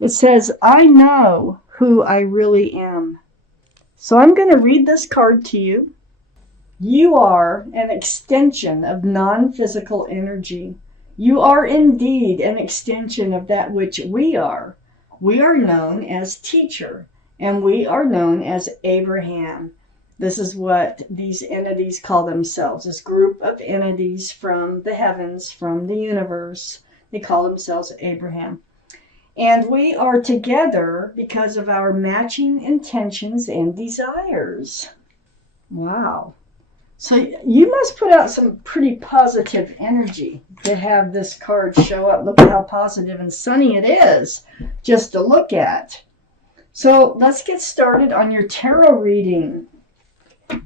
It says, I know who I really am. So I'm going to read this card to you. You are an extension of non-physical energy. You are indeed an extension of that which we are. We are known as teacher, and we are known as Abraham. This is what these entities call themselves, this group of entities from the heavens, from the universe. They call themselves Abraham. And we are together because of our matching intentions and desires. Wow. So you must put out some pretty positive energy to have this card show up. Look at how positive and sunny it is just to look at. So let's get started on your tarot reading.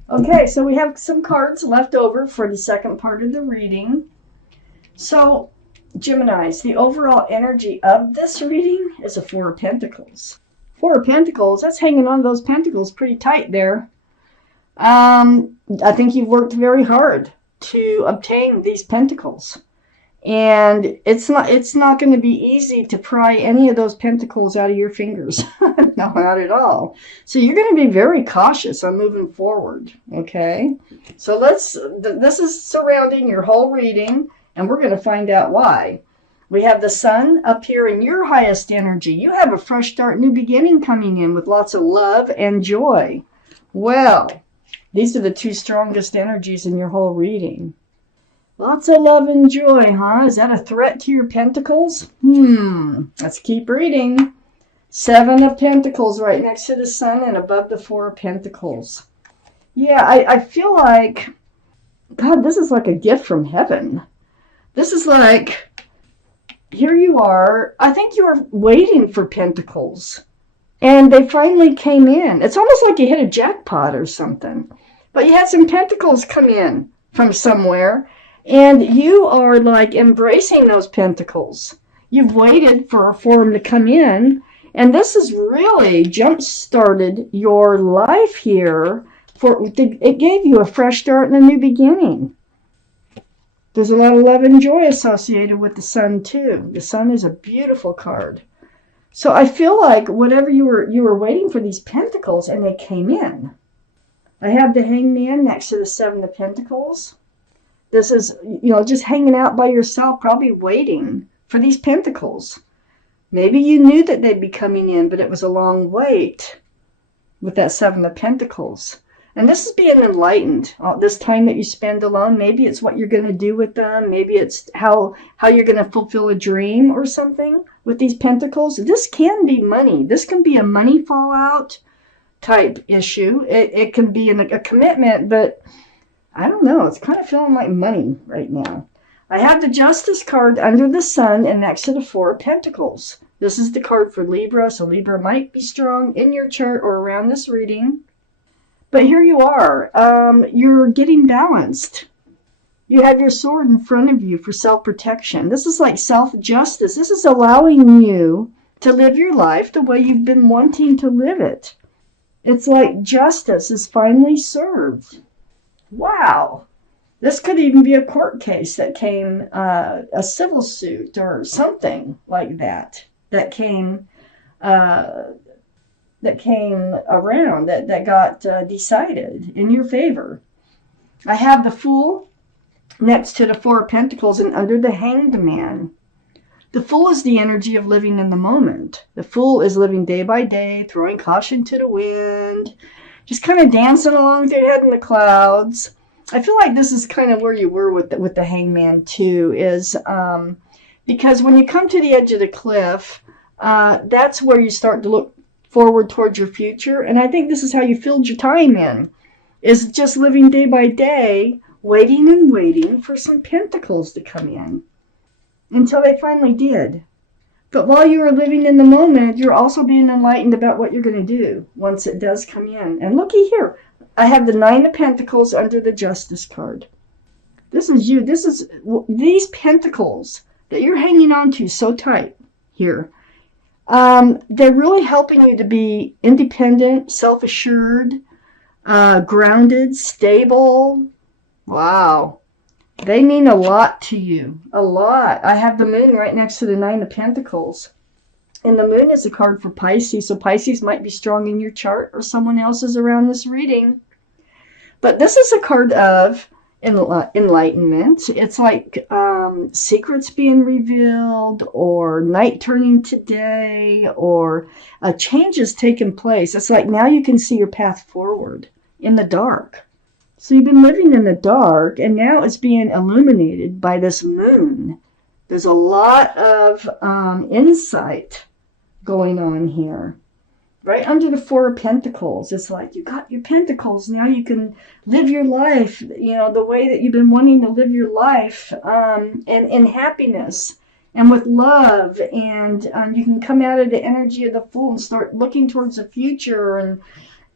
Okay, so we have some cards left over for the second part of the reading. So, Geminis, the overall energy of this reading is a Four of Pentacles. Four of Pentacles, that's hanging on those pentacles pretty tight there. I think you've worked very hard to obtain these pentacles. And it's not going to be easy to pry any of those pentacles out of your fingers. No, not at all. So you're going to be very cautious on moving forward, okay? So this is surrounding your whole reading, and we're going to find out why. We have the sun up here in your highest energy. You have a fresh start, new beginning coming in with lots of love and joy. Well, these are the two strongest energies in your whole reading. Lots of love and joy, huh? Is that a threat to your pentacles? Let's keep reading. Seven of Pentacles right next to the sun and above the Four of Pentacles. Yeah, I feel like, God, this is like a gift from heaven. This is like, here you are. I think you were waiting for Pentacles. And they finally came in. It's almost like you hit a jackpot or something. But you had some pentacles come in from somewhere. And you are like embracing those pentacles. You've waited for them to come in. And this has really jump-started your life here. It gave you a fresh start and a new beginning. There's a lot of love and joy associated with the sun too. The sun is a beautiful card. So I feel like whatever you were waiting for these pentacles, and they came in. I have the Hangman next to the Seven of Pentacles. This is, just hanging out by yourself, probably waiting for these pentacles. Maybe you knew that they'd be coming in, but it was a long wait with that Seven of Pentacles. And this is being enlightened. This time that you spend alone, maybe it's what you're going to do with them. Maybe it's how you're going to fulfill a dream or something with these pentacles. This can be money. This can be a money fallout type issue. It can be a commitment, but I don't know. It's kind of feeling like money right now. I have the Justice card under the sun and next to the Four of Pentacles. This is the card for Libra, so Libra might be strong in your chart or around this reading. But here you are. You're getting balanced. You have your sword in front of you for self-protection. This is like self-justice. This is allowing you to live your life the way you've been wanting to live it. It's like justice is finally served. Wow. This could even be a court case that came, a civil suit or something like that came around, that got decided in your favor. I have the Fool next to the Four of Pentacles and under the Hanged Man. The Fool is the energy of living in the moment. The Fool is living day by day, throwing caution to the wind, just kind of dancing along with your head in the clouds. I feel like this is kind of where you were with the Hangman too, is because when you come to the edge of the cliff, that's where you start to look forward towards your future. And I think this is how you filled your time in, is just living day by day, waiting and waiting for some pentacles to come in until they finally did. But while you are living in the moment, you're also being enlightened about what you're going to do once it does come in. And looky here. I have the Nine of Pentacles under the Justice card. This is you. This is these pentacles that you're hanging on to so tight here. They're really helping you to be independent, self-assured, grounded, stable. Wow. They mean a lot to you. A lot. I have the Moon right next to the Nine of Pentacles. And the moon is a card for Pisces, so Pisces might be strong in your chart or someone else's around this reading. But this is a card of enlightenment. It's like secrets being revealed, or night turning to day, or a change has taken place. It's like now you can see your path forward in the dark. So you've been living in the dark, and now it's being illuminated by this moon. There's a lot of insight going on here. Right under the Four of Pentacles, it's like you got your pentacles. Now you can live your life, the way that you've been wanting to live your life, and in happiness and with love. And you can come out of the energy of the Fool and start looking towards the future. And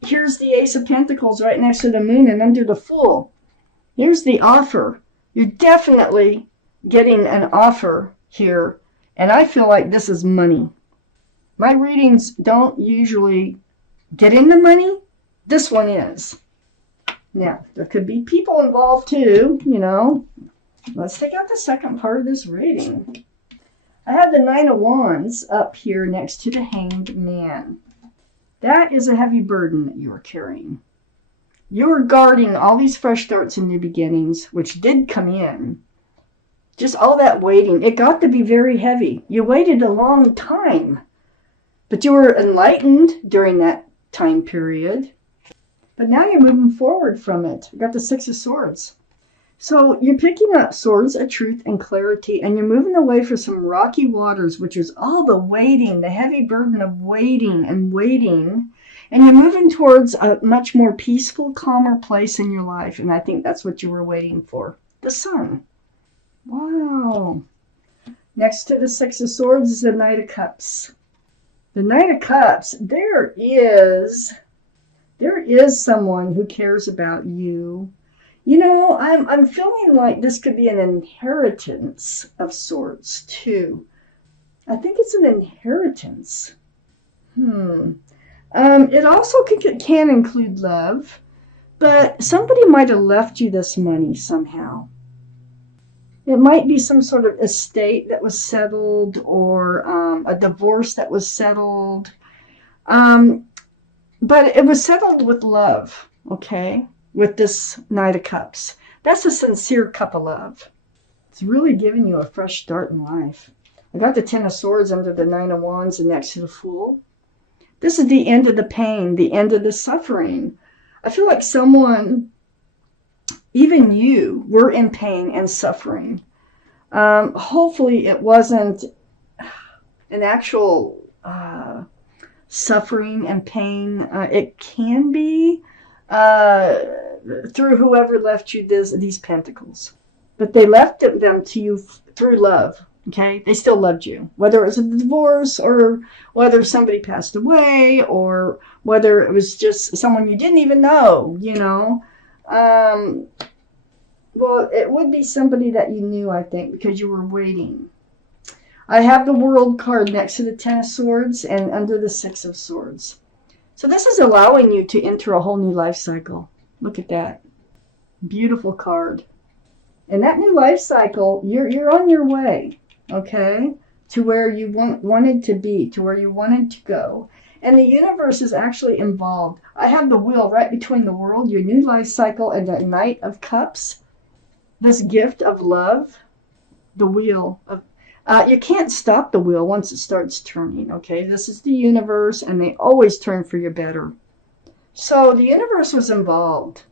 here's the Ace of Pentacles right next to the moon, and under the Fool, here's the offer. You're definitely getting an offer here. And I feel like this is money. My readings don't usually get into money. This one is. Now, there could be people involved too, Let's take out the second part of this reading. I have the Nine of Wands up here next to the Hanged Man. That is a heavy burden that you are carrying. You are guarding all these fresh starts and new beginnings, which did come in. Just all that waiting. It got to be very heavy. You waited a long time. But you were enlightened during that time period. But now you're moving forward from it. You got the Six of Swords. So you're picking up swords of truth and clarity, and you're moving away from some rocky waters, which is all the waiting, the heavy burden of waiting and waiting. And you're moving towards a much more peaceful, calmer place in your life. And I think that's what you were waiting for. The Sun. Wow. Next to the Six of Swords is the Knight of Cups. The Knight of Cups, there is someone who cares about you. I'm feeling like this could be an inheritance of sorts too. I think it's an inheritance. It also can include love, but somebody might have left you this money somehow. It might be some sort of estate that was settled, or a divorce that was settled. But it was settled with love, okay? With this Knight of Cups. That's a sincere cup of love. It's really giving you a fresh start in life. I got the Ten of Swords under the Nine of Wands and next to the Fool. This is the end of the pain, the end of the suffering. I feel like someone, even you, were in pain and suffering. Hopefully it wasn't an actual suffering and pain. It can be through whoever left you these pentacles. But they left them to you through love. Okay? They still loved you. Whether it was a divorce, or whether somebody passed away, or whether it was just someone you didn't even know, Well, it would be somebody that you knew, I think, because you were waiting. I have the World card next to the Ten of Swords and under the Six of Swords. So this is allowing you to enter a whole new life cycle. Look at that. Beautiful card. And that new life cycle, you're on your way, okay, to where you wanted to be, to where you wanted to go. And the universe is actually involved. I have the Wheel right between the World, your new life cycle, and the Knight of Cups. This gift of love, the Wheel of... you can't stop the wheel once it starts turning, okay? This is the universe, and they always turn for your better. So the universe was involved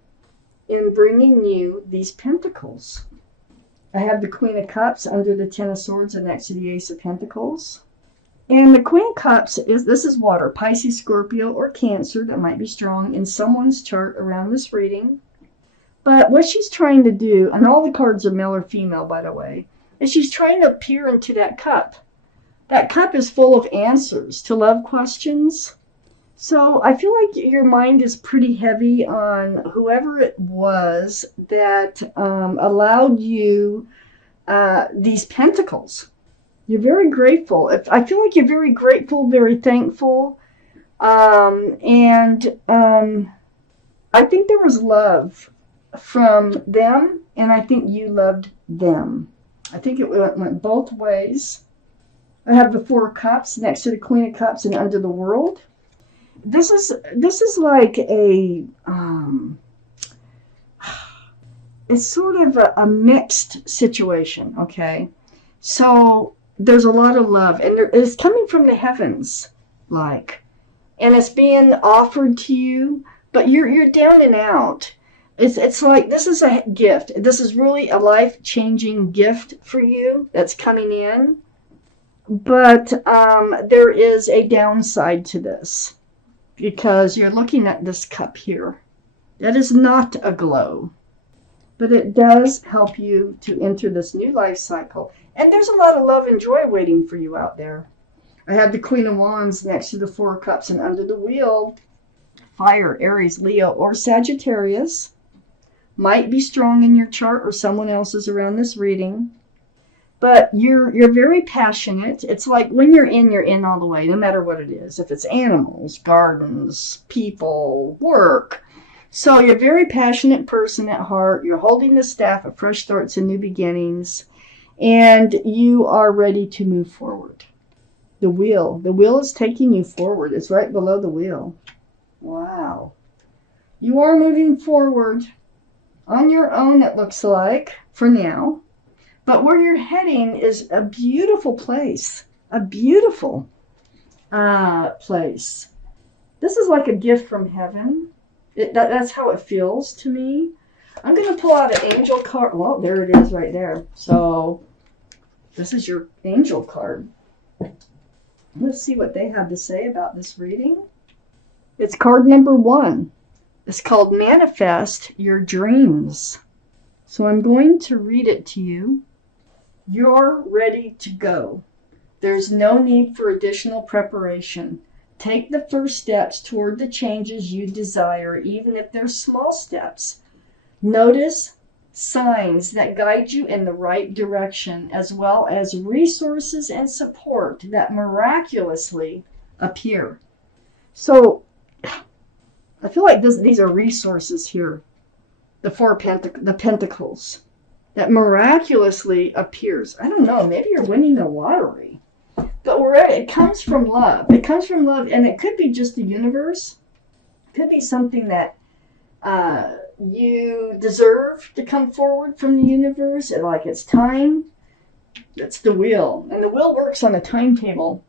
in bringing you these pentacles. I have the Queen of Cups under the Ten of Swords and next to the Ace of Pentacles. And the Queen of Cups, this is water, Pisces, Scorpio, or Cancer that might be strong in someone's chart around this reading. But what she's trying to do, and all the cards are male or female, by the way, is she's trying to peer into that cup. That cup is full of answers to love questions. So I feel like your mind is pretty heavy on whoever it was that allowed you these pentacles. You're very grateful. I feel like you're very grateful, very thankful. And I think there was love from them, and I think you loved them. I think it went both ways. I have the Four of Cups next to the Queen of Cups and under the World. This is like a it's sort of a mixed situation, okay? So there's a lot of love, and it's coming from the heavens, like, and it's being offered to you, but you're down and out. It's like this is a gift. This is really a life-changing gift for you that's coming in, but there is a downside to this because you're looking at this cup here. That is not a glow, but it does help you to enter this new life cycle. And there's a lot of love and joy waiting for you out there. I have the Queen of Wands next to the Four of Cups and under the wheel. Fire, Aries, Leo, or Sagittarius might be strong in your chart or someone else's around this reading. But you're very passionate. It's like when you're in all the way, no matter what it is. If it's animals, gardens, people, work. So you're a very passionate person at heart. You're holding the staff of fresh starts and new beginnings. And you are ready to move forward. The wheel is taking you forward. It's right below the wheel. Wow. You are moving forward on your own, it looks like, for now. But where you're heading is a beautiful place. A beautiful place. This is like a gift from heaven. That's how it feels to me. I'm going to pull out an angel card. Well, there it is right there. So this is your angel card. Let's see what they have to say about this reading. It's card number 1. It's called Manifest Your Dreams. So I'm going to read it to you. You're ready to go. There's no need for additional preparation. Take the first steps toward the changes you desire, even if they're small steps. Notice signs that guide you in the right direction, as well as resources and support that miraculously appear. So I feel like these are resources here. The Pentacles that miraculously appears. I don't know, maybe you're winning the lottery. But it comes from love. It comes from love, and it could be just the universe. It could be something that you deserve to come forward from the universe. Like it's time. That's the wheel. And the wheel works on a timetable.